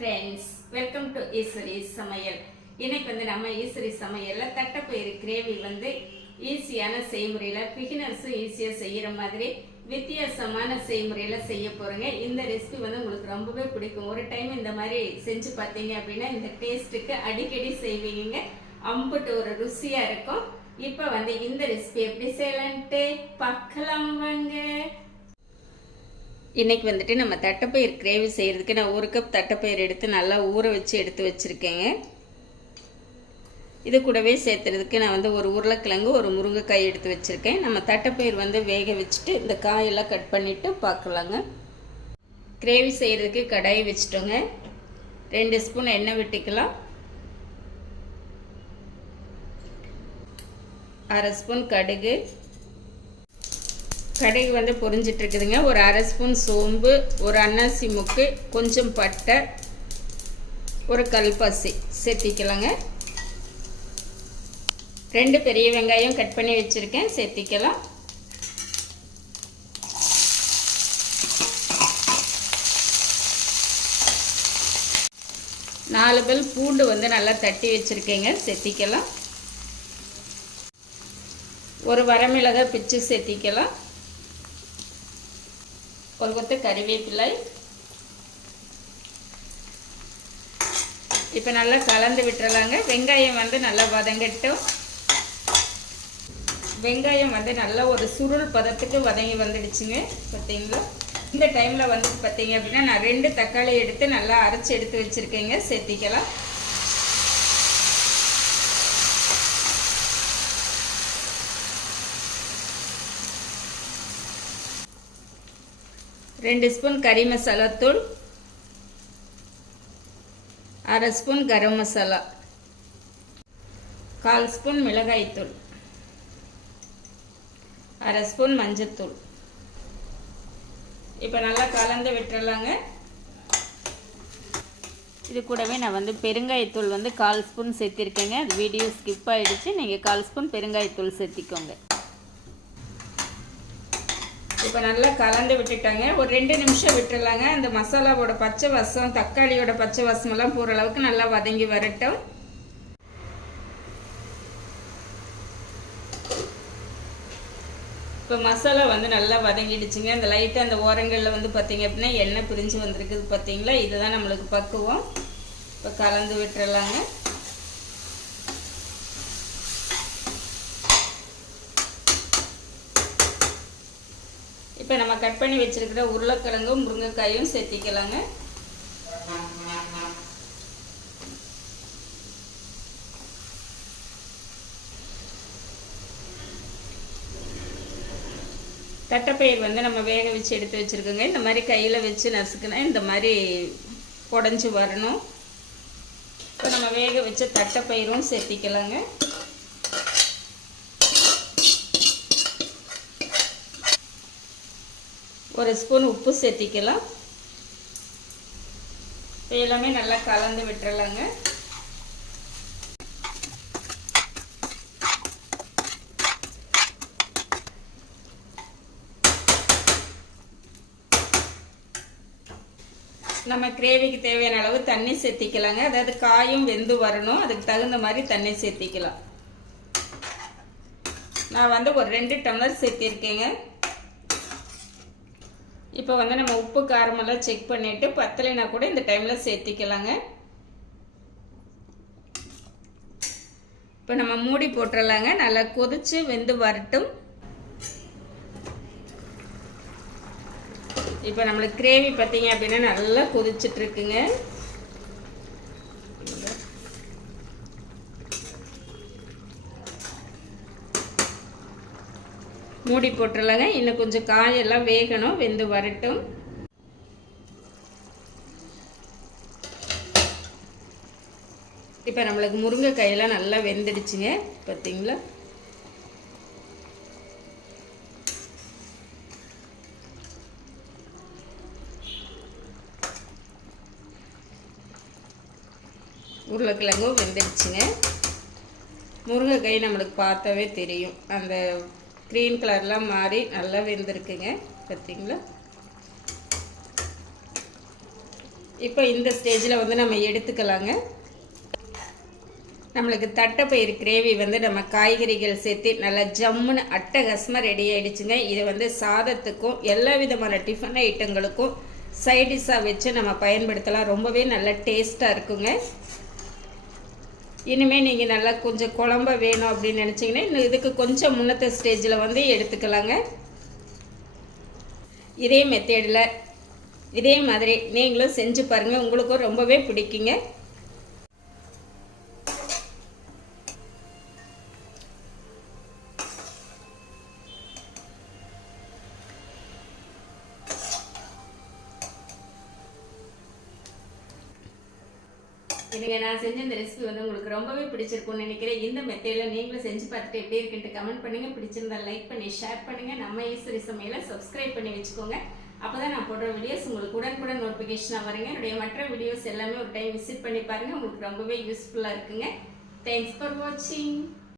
Friends welcome to Eswari சமையல் இன்னைக்கு வந்து நம்ம ஈஸ்வரி சமையலில் தட்டைப்பயிறு கிரேவி வந்து ஈஸியான செய்முறையில் பிகினர்ஸும் ஈஸியாக செய்கிற மாதிரி வித்தியாசமான செய்முறையில் செய்ய போகிறோங்க இந்த ரெசிபி வந்து உங்களுக்கு ரொம்பவே பிடிக்கும். ஒரு டைம் இந்த மாதிரி செஞ்சு பார்த்தீங்க அப்படின்னா இந்த டேஸ்ட்டுக்கு அடிக்கடி செய்வீங்க அம்புட்டு ஒரு ருசியாக இருக்கும். இப்போ வந்து இந்த ரெசிபி எப்படி செய்யலான்ட்டு பக்கலாம் வாங்க இன்றைக்கி வந்துட்டு நம்ம தட்டைப்பயிர் கிரேவி செய்கிறதுக்கு நான் ஒரு கப் தட்டைப்பயிர் எடுத்து நல்லா ஊற வச்சு எடுத்து வச்சுருக்கேங்க. இது கூடவே சேர்த்துறதுக்கு நான் வந்து ஒரு உருளைக்கிழங்கு ஒரு முருங்கைக்காய் எடுத்து வச்சுருக்கேன். நம்ம தட்டைப்பயிர் வந்து வேக வச்சுட்டு இந்த காயெல்லாம் கட் பண்ணிவிட்டு பார்க்கலாங்க கிரேவி செய்கிறதுக்கு கடாயை வச்சுட்டோங்க. ரெண்டு ஸ்பூன் எண்ணெய் விட்டுக்கலாம். அரை ஸ்பூன் கடுகு. கடுகு வந்து பொரிஞ்சிட்டு இருக்குதுங்க ஒரு அரை ஸ்பூன் சோம்பு ஒரு அன்னாசி முக்கு கொஞ்சம் பட்டை ஒரு கல்பாசி சேர்த்திக்கலாங்க. ரெண்டு பெரிய வெங்காயம் கட் பண்ணி வச்சுருக்கேன். சேர்த்திக்கலாம். நாலு பல் பூண்டு வந்து நல்லா தட்டி வச்சுருக்கேங்க. சேர்த்திக்கலாம். ஒரு வரமிளகாய் பிச்சு சேர்த்திக்கலாம். ஒரு கொத்து கறிவேப்பிலை. இப்போ நல்லா கலந்து விட்டுறலாங்க. வெங்காயம் வந்து நல்லா வதங்கட்டும். வெங்காயம் வந்து நல்லா ஒரு சுருள் பதத்துக்கு வதங்கி வந்துடுச்சுங்க பார்த்தீங்களா? இந்த டைமில் வந்து பார்த்தீங்க அப்படின்னா நான் ரெண்டு தக்காளி எடுத்து நல்லா அரைச்சி எடுத்து வச்சுருக்கேங்க. சேர்த்திக்கலாம். ரெண்டு ஸ்பூன் கறி மசாலா தூள் அரை ஸ்பூன் கரம் மசாலா கால் ஸ்பூன் மிளகாய்த்தூள் அரை ஸ்பூன் மஞ்சத்தூள் இப்போ நல்லா கலந்து விட்டுறலாங்க. இது கூடவே நான் வந்து பெருங்காயத்தூள் வந்து கால் ஸ்பூன் சேர்த்திருக்கேங்க. அது வீடியோ ஸ்கிப் ஆகிடுச்சு நீங்கள் கால் ஸ்பூன் பெருங்காயத்தூள் சேர்த்திக்கோங்க. இப்போ நல்லா கலந்து விட்டுட்டாங்க. ஒரு ரெண்டு நிமிஷம் விட்டுடலாங்க. அந்த மசாலாவோட பச்சை வசம் தக்காளியோட பச்சை வசமெல்லாம் போகிற அளவுக்கு நல்லா வதங்கி வரட்டும். இப்போ மசாலா வந்து நல்லா வதங்கிடுச்சுங்க. அந்த லைட்டாக அந்த ஓரங்களில் வந்து பார்த்தீங்க அப்படின்னா எண்ணெய் பிரிஞ்சு வந்திருக்குது பார்த்தீங்களா இதுதான் நம்மளுக்கு பக்குவம். இப்போ கலந்து விட்டுறலாங்க. இப்போ நம்ம கட் பண்ணி வச்சிருக்கிற உருளைக்கிழங்கும் முருங்கைக்காயும் சேர்த்திக்கலாங்க. தட்டைப்பயிர் வந்து நம்ம வேக வச்சு எடுத்து வச்சுருக்கோங்க. இந்த மாதிரி கையில் வச்சு நசுக்குனா இந்த மாதிரி உடஞ்சி வரணும். இப்போ நம்ம வேக வச்ச தட்டைப்பயிரும் சேர்த்திக்கலாங்க. ஒரு ஸ்பூன் உப்பு சேர்த்திக்கலாம். இப்போ எல்லாமே நல்லா கலந்து விட்டுறலாங்க. நம்ம கிரேவிக்கு தேவையான அளவு தண்ணி சேர்த்திக்கலாங்க. அதாவது காயும் வெந்து வரணும். அதுக்கு தகுந்த மாதிரி தண்ணி சேர்த்திக்கலாம். நான் வந்து ஒரு ரெண்டு டம்ளர் சேர்த்திருக்கேங்க. இப்போ வந்து நம்ம உப்பு காரமெல்லாம் செக் பண்ணிவிட்டு பத்தலைனா கூட இந்த டைமில் சேர்த்திக்கலாங்க. இப்போ நம்ம மூடி போட்டுடலாங்க நல்லா கொதித்து வெந்து வரட்டும். இப்போ நம்மளுக்கு கிரேவி பார்த்தீங்க அப்படின்னா நல்லா கொதிச்சுட்டு மூடி போட்டுடலாங்க இன்னும் கொஞ்சம் காயெல்லாம் வேகணும் வெந்து வரட்டும். இப்போ நம்மளுக்கு முருங்கைக்காயெல்லாம் நல்லா வெந்துடுச்சுங்க. பார்த்தீங்களா உருளைக்கிழங்கும் வெந்துடுச்சுங்க. முருங்கைக்காய் நம்மளுக்கு பார்த்தாவே தெரியும். அந்த க்ரீன் கலர்லாம் மாறி நல்லா வெந்திருக்குங்க. பார்த்தீங்களா இப்போ இந்த ஸ்டேஜில் வந்து நம்ம எடுத்துக்கலாங்க. நம்மளுக்கு தட்டைப்பயிறு கிரேவி வந்து நம்ம காய்கறிகள் சேர்த்து நல்லா ஜம்முன்னு அட்டகசமாக ரெடி ஆகிடுச்சுங்க இதை வந்து சாதத்துக்கும் எல்லா விதமான டிஃபன் ஐட்டங்களுக்கும் சைடிஷாக வச்சு நம்ம பயன்படுத்தலாம். ரொம்பவே நல்ல டேஸ்ட்டாக இருக்குங்க. இனிமேல் நீங்கள் நல்லா கொஞ்சம் குழம்ப வேணும் அப்படின்னு நினச்சிங்கன்னா இன்னும் இதுக்கு கொஞ்சம் முன்னத்த ஸ்டேஜில் வந்து எடுத்துக்கலாங்க. இதே மெத்தேடில் இதே மாதிரி நீங்களும் செஞ்சு பாருங்கள் உங்களுக்கும் ரொம்பவே பிடிக்குங்க. எனக்கு நான் செஞ்ச இந்த ரெசிபி வந்து உங்களுக்கு ரொம்பவே பிடிச்சிருக்கும்னு நினைக்கிறேன். இந்த மெத்தேடில் நீங்களும் செஞ்சு பார்த்துட்டு எப்படி இருக்குன்ட்டு கமெண்ட் பண்ணுங்க. பிடிச்சிருந்தா லைக் பண்ணி ஷேர் பண்ணுங்கள் நம்ம ஈஸ்வரி சமையலை சப்ஸ்கிரைப் பண்ணி வச்சுக்கோங்க. அப்போ தான் நான் போடுற வீடியோஸ் உங்களுக்கு உடனுக்குடன் நோட்டிஃபிகேஷனாக வருங்க. என்னுடைய மற்ற வீடியோஸ் எல்லாமே ஒரு டைம் விசிட் பண்ணி பாருங்கள் உங்களுக்கு ரொம்பவே யூஸ்ஃபுல்லாக இருக்குங்க. தேங்க்ஸ் ஃபார் வாட்சிங்